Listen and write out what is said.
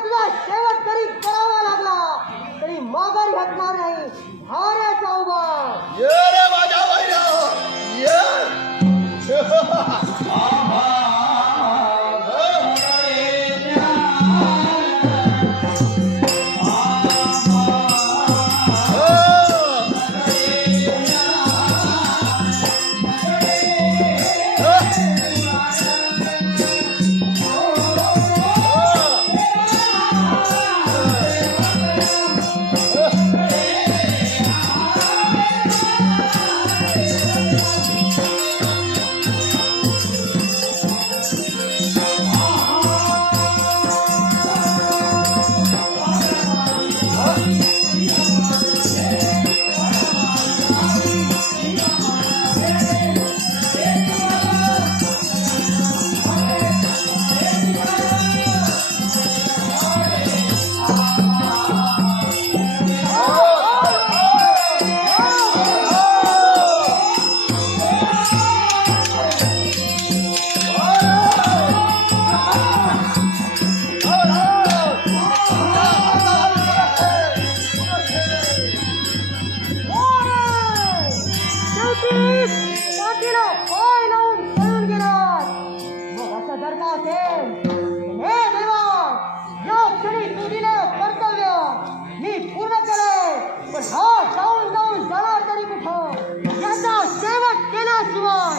Come on, come on. Yeah. पूर्ण केलं. पण हा जाऊन जाऊन जाणार तरी कुठं? यांना सेवक केल्याशिवाय